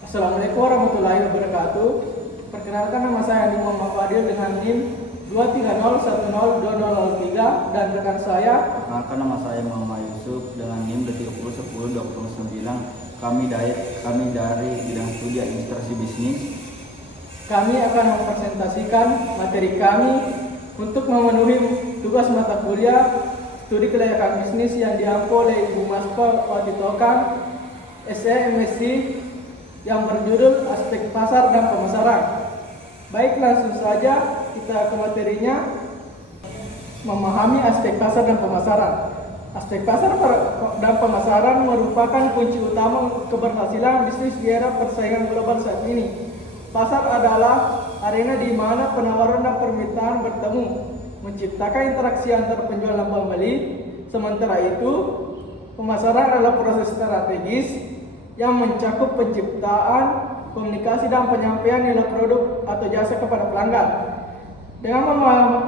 Assalamualaikum warahmatullahi wabarakatuh. Perkenalkan, nama saya Andi Muhammad Fadil dengan NIM 230102003 dan rekan saya. Perkenalkan, nama saya Muhammad Yusuf dengan NIM 30102029. Kami dari bidang studi administrasi bisnis. Kami akan mempresentasikan materi kami untuk memenuhi tugas mata kuliah studi kelayakan bisnis yang diampu oleh Ibu Maspa Watitokan SE-MSc yang berjudul Aspek Pasar dan Pemasaran. Baik, langsung saja kita ke materinya. Memahami aspek pasar dan pemasaran. Aspek pasar dan pemasaran merupakan kunci utama keberhasilan bisnis di era persaingan global saat ini. Pasar adalah arena di mana penawaran dan permintaan bertemu, menciptakan interaksi antar penjual dan pembeli. Sementara itu, pemasaran adalah proses strategis yang mencakup penciptaan, komunikasi, dan penyampaian nilai produk atau jasa kepada pelanggan. Dengan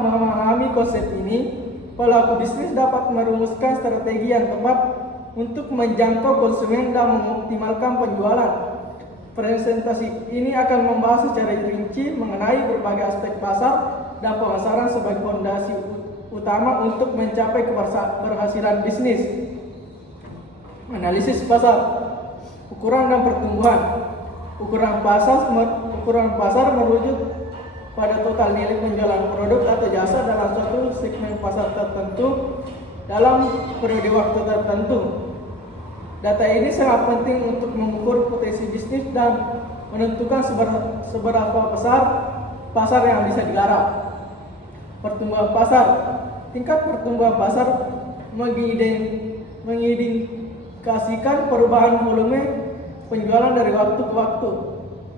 memahami konsep ini, pelaku bisnis dapat merumuskan strategi yang tepat untuk menjangkau konsumen dan mengoptimalkan penjualan. Presentasi ini akan membahas secara rinci mengenai berbagai aspek pasar dan pemasaran sebagai fondasi utama untuk mencapai keberhasilan bisnis. Analisis pasar. Ukuran dan pertumbuhan. Ukuran pasar merujuk pada total nilai penjualan produk atau jasa dalam suatu segmen pasar tertentu dalam periode waktu tertentu. Data ini sangat penting untuk mengukur potensi bisnis dan menentukan seberapa besar pasar yang bisa digarap. Pertumbuhan pasar. Tingkat pertumbuhan pasar mengindikasikan perubahan volume penjualan dari waktu ke waktu,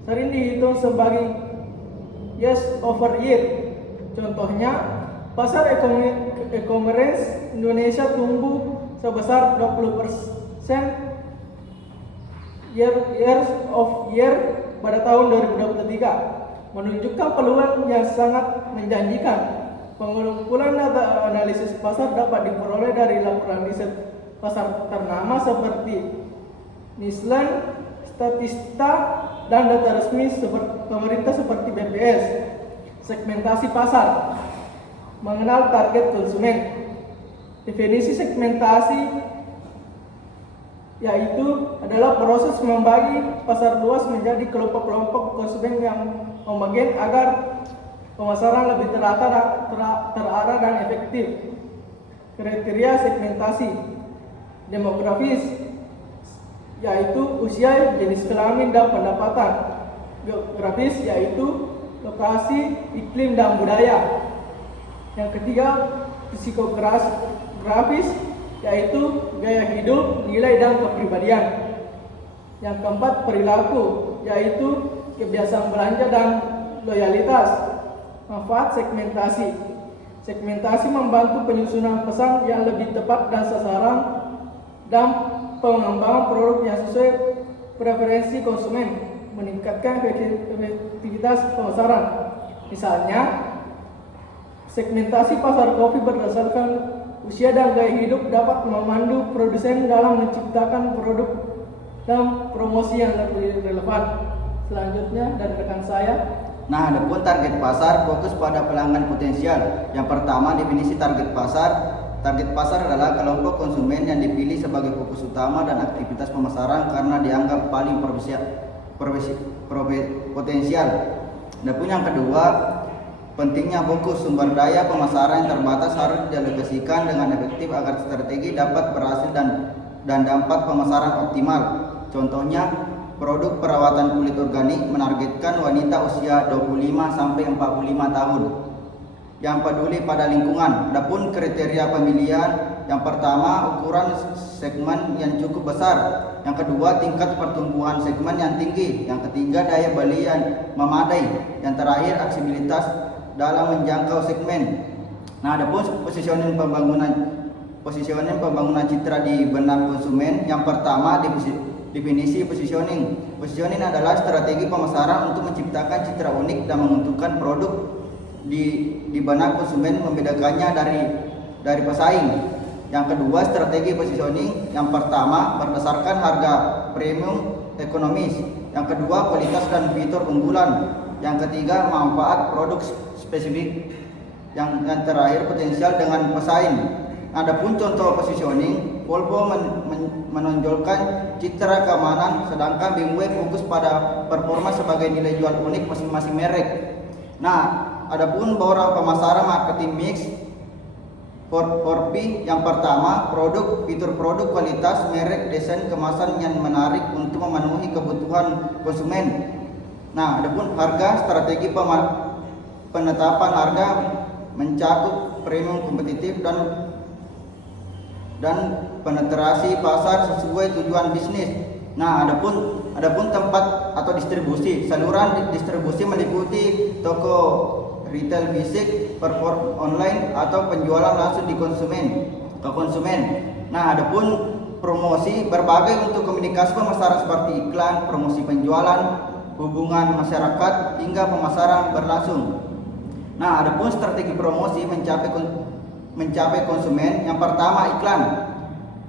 sering dihitung sebagai year over year. Contohnya, pasar e-commerce Indonesia tumbuh sebesar 20% year of year pada tahun 2023, menunjukkan peluang yang sangat menjanjikan. Pengumpulan data analisis pasar dapat diperoleh dari laporan riset pasar ternama seperti Nielsen, Statista, dan data resmi pemerintah seperti BPS. Segmentasi pasar. Mengenal target konsumen. Definisi segmentasi yaitu adalah proses membagi pasar luas menjadi kelompok-kelompok konsumen yang homogen agar pemasaran lebih terarah dan efektif. Kriteria segmentasi. Demografis yaitu usia, jenis kelamin, dan pendapatan. Geografis yaitu lokasi, iklim, dan budaya. Yang ketiga, psikografis yaitu gaya hidup, nilai, dan kepribadian. Yang keempat, perilaku yaitu kebiasaan belanja dan loyalitas. Manfaat segmentasi. Segmentasi membantu penyusunan pesan yang lebih tepat dan sasaran dan pengembangan produk yang sesuai preferensi konsumen, meningkatkan efektivitas pemasaran. Misalnya, segmentasi pasar kopi berdasarkan usia dan gaya hidup dapat memandu produsen dalam menciptakan produk dan promosi yang lebih relevan. Selanjutnya dari rekan saya. Nah, adapun target pasar fokus pada pelanggan potensial. Yang pertama, definisi target pasar. Target pasar adalah kelompok konsumen yang dipilih sebagai fokus utama dan aktivitas pemasaran karena dianggap paling potensial. Adapun yang kedua, pentingnya fokus. Sumber daya pemasaran yang terbatas harus dialokasikan dengan efektif agar strategi dapat berhasil dan dampak pemasaran optimal. Contohnya, produk perawatan kulit organik menargetkan wanita usia 25-45 tahun yang peduli pada lingkungan. Adapun kriteria pemilihan, yang pertama ukuran segmen yang cukup besar, yang kedua tingkat pertumbuhan segmen yang tinggi, yang ketiga daya beli yang memadai, yang terakhir aksibilitas dalam menjangkau segmen. Nah, adapun positioning positioning pembangunan citra di benak konsumen. Yang pertama, definisi positioning. Positioning adalah strategi pemasaran untuk menciptakan citra unik dan menguntungkan produk di benak konsumen, membedakannya dari pesaing. Yang kedua, strategi positioning. Yang pertama, berdasarkan harga premium ekonomis. Yang kedua, kualitas dan fitur unggulan. Yang ketiga, manfaat produk spesifik. Yang terakhir, potensial dengan pesaing. Adapun contoh positioning, Volvo menonjolkan citra keamanan, sedangkan BMW fokus pada performa sebagai nilai jual unik masing-masing merek. Nah, adapun bauran pemasaran marketing mix 4P. Yang pertama, produk, fitur produk, kualitas, merek, desain, kemasan yang menarik untuk memenuhi kebutuhan konsumen. Nah, adapun harga, strategi penetapan harga mencakup premium kompetitif dan penetrasi pasar sesuai tujuan bisnis. Nah, adapun tempat atau distribusi. Saluran distribusi meliputi toko retail fisik, platform online, atau penjualan langsung ke konsumen. Nah, adapun promosi, berbagai untuk komunikasi pemasaran seperti iklan, promosi penjualan, hubungan masyarakat, hingga pemasaran berlangsung. Nah, adapun strategi promosi mencapai konsumen. Yang pertama, iklan,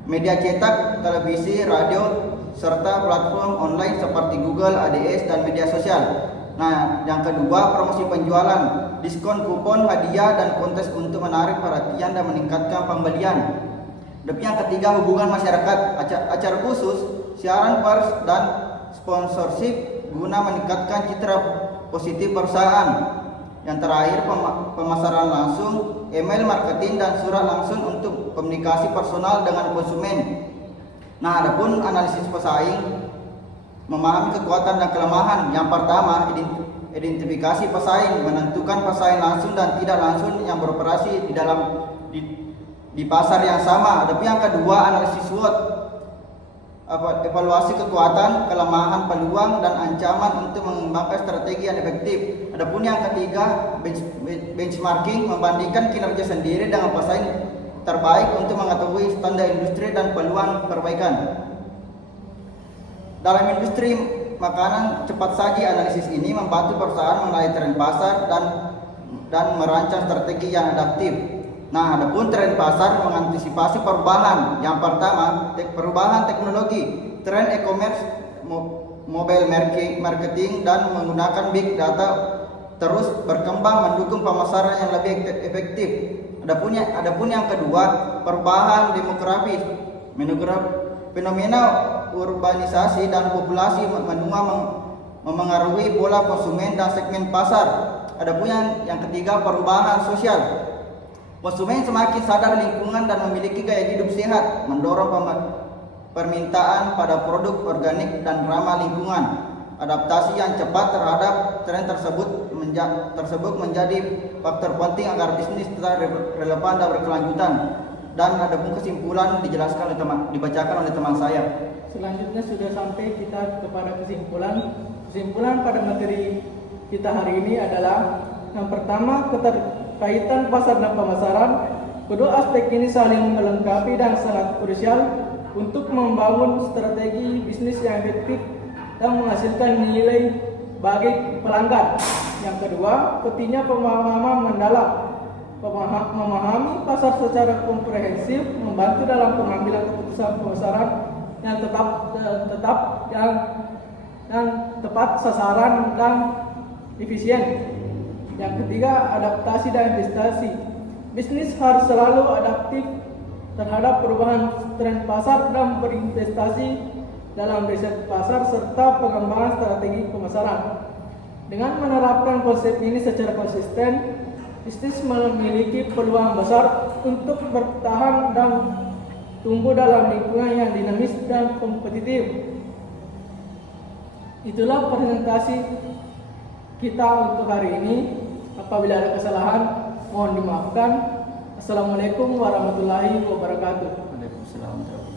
media cetak, televisi, radio, serta platform online seperti Google, ADS, dan media sosial. Nah, yang kedua, promosi penjualan, diskon, kupon, hadiah, dan kontes untuk menarik perhatian dan meningkatkan pembelian. Dan yang ketiga, hubungan masyarakat, acara khusus, siaran pers, dan sponsorship guna meningkatkan citra positif perusahaan. Yang terakhir, pemasaran langsung, email marketing, dan surat langsung untuk komunikasi personal dengan konsumen. Nah, adapun analisis pesaing, memahami kekuatan dan kelemahan. Yang pertama, identifikasi pesaing, menentukan pesaing langsung dan tidak langsung yang beroperasi di pasar yang sama. Adapun yang kedua, analisis SWOT, evaluasi kekuatan, kelemahan, peluang, dan ancaman untuk mengembangkan strategi yang efektif. Adapun yang ketiga, benchmarking, membandingkan kinerja sendiri dengan pesaing terbaik untuk mengetahui standar industri dan peluang perbaikan. Dalam industri makanan cepat saji, analisis ini membantu perusahaan mengenali tren pasar dan merancang strategi yang adaptif. Nah, adapun tren pasar mengantisipasi perubahan. Yang pertama, perubahan teknologi, tren e-commerce, mobile marketing, dan menggunakan big data terus berkembang mendukung pemasaran yang lebih efektif. Adapun yang kedua, perubahan demografis, fenomena urbanisasi dan populasi menua memengaruhi pola konsumen dan segmen pasar. Adapun yang ketiga, perubahan sosial. Konsumen semakin sadar lingkungan dan memiliki gaya hidup sehat, mendorong permintaan pada produk organik dan ramah lingkungan. Adaptasi yang cepat terhadap tren tersebut menjadi faktor penting agar bisnis tetap relevan dan berkelanjutan. Dan adapun kesimpulan dibacakan oleh teman saya. Selanjutnya sudah sampai kita kepada kesimpulan. Kesimpulan pada materi kita hari ini adalah yang pertama, keterkaitan pasar dan pemasaran. Kedua aspek ini saling melengkapi dan sangat krusial untuk membangun strategi bisnis yang efektif dan menghasilkan nilai bagi pelanggan. Yang kedua, pentingnya pemahaman mendalam. Memahami pasar secara komprehensif membantu dalam pengambilan keputusan pemasaran yang tepat sasaran dan efisien. Yang ketiga, adaptasi dan investasi. Bisnis harus selalu adaptif terhadap perubahan tren pasar dan berinvestasi dalam riset pasar serta pengembangan strategi pemasaran. Dengan menerapkan konsep ini secara konsisten, bisnis memiliki peluang besar untuk bertahan dan tumbuh dalam lingkungan yang dinamis dan kompetitif. Itulah presentasi kita untuk hari ini. Apabila ada kesalahan, mohon dimaafkan. Assalamualaikum warahmatullahi wabarakatuh. Waalaikumsalam.